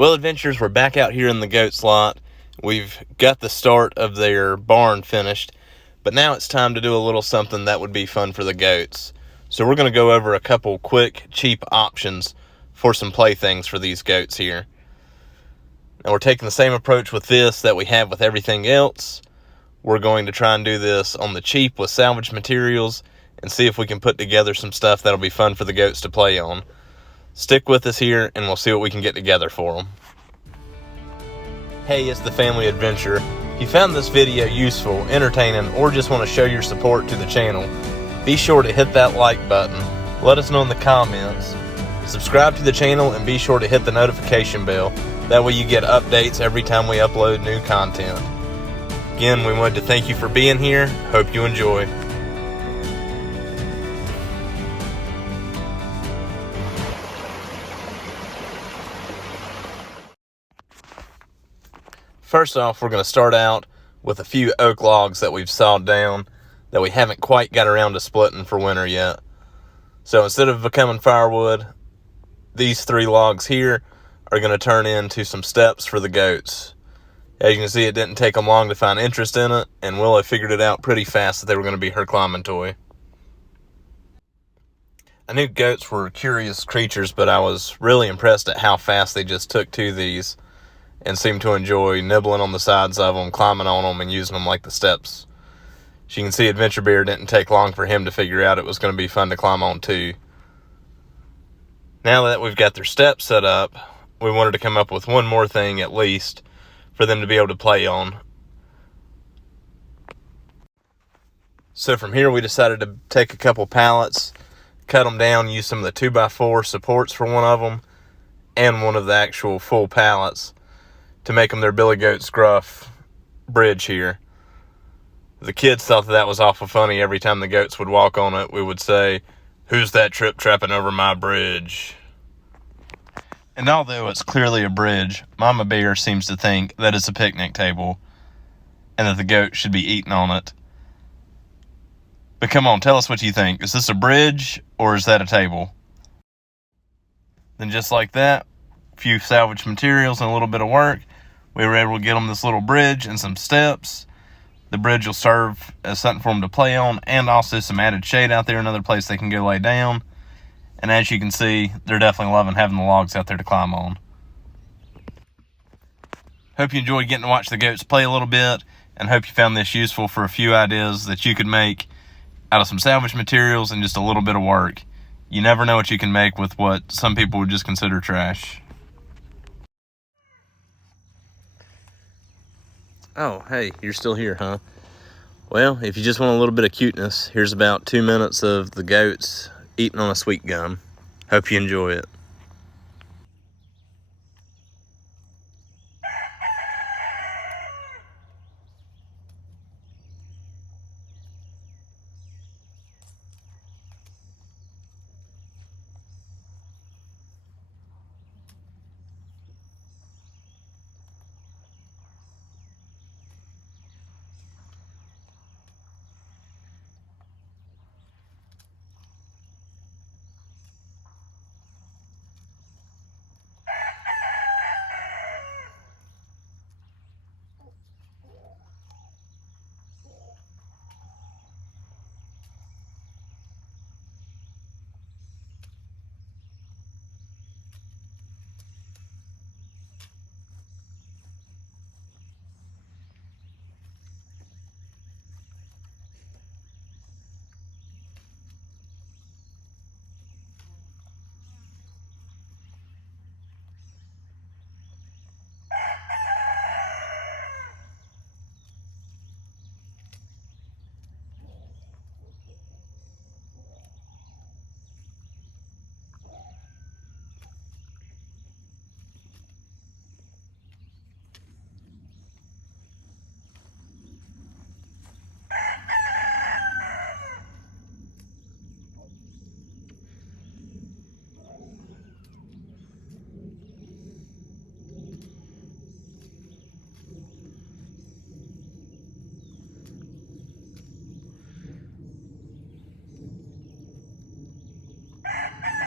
Well, adventurers, we're back out here in the goats lot. We've got the start of their barn finished, but now it's time to do a little something that would be fun for the goats. So we're going to go over a couple quick, cheap options for some playthings for these goats here. Now we're taking the same approach with this that we have with everything else. We're going to try and do this on the cheap with salvage materials and see if we can put together some stuff that'll be fun for the goats to play on. Stick with us here and we'll see what we can get together for them. Hey, it's the Family Adventure. If you found this video useful, entertaining, or just want to show your support to the channel, be sure to hit that like button. Let us know in the comments. Subscribe to the channel and be sure to hit the notification bell. That way you get updates every time we upload new content. Again, we wanted to thank you for being here. Hope you enjoy. First off, we're going to start out with a few oak logs that we've sawed down that we haven't quite got around to splitting for winter yet. So instead of becoming firewood, these 3 logs here are going to turn into some steps for the goats. As you can see, it didn't take them long to find interest in it, and Willow figured it out pretty fast that they were going to be her climbing toy. I knew goats were curious creatures, but I was really impressed at how fast they just took to these and seemed to enjoy nibbling on the sides of them, climbing on them, and using them like the steps. As you can see, Adventure Bear didn't take long for him to figure out it was going to be fun to climb on too. Now that we've got their steps set up, we wanted to come up with one more thing at least for them to be able to play on. So from here we decided to take a couple pallets, cut them down, use some of the 2x4 supports for one of them, and one of the actual full pallets to make them their Billy Goat Scruff bridge here. The kids thought that was awful funny. Every time the goats would walk on it, we would say, "Who's that trip-trapping over my bridge?" And although it's clearly a bridge, Mama Bear seems to think that it's a picnic table and that the goat should be eating on it. But come on, tell us what you think. Is this a bridge or is that a table? Then just like that, a few salvage materials and a little bit of work, we were able to get them this little bridge and some steps. The bridge will serve as something for them to play on and also some added shade out there, another place they can go lay down. And as you can see, they're definitely loving having the logs out there to climb on. Hope you enjoyed getting to watch the goats play a little bit, and hope you found this useful for a few ideas that you could make out of some salvage materials and just a little bit of work. You never know what you can make with what some people would just consider trash. Oh, hey, you're still here, huh? Well, if you just want a little bit of cuteness, here's about 2 minutes of the goats eating on a sweet gum. Hope you enjoy it.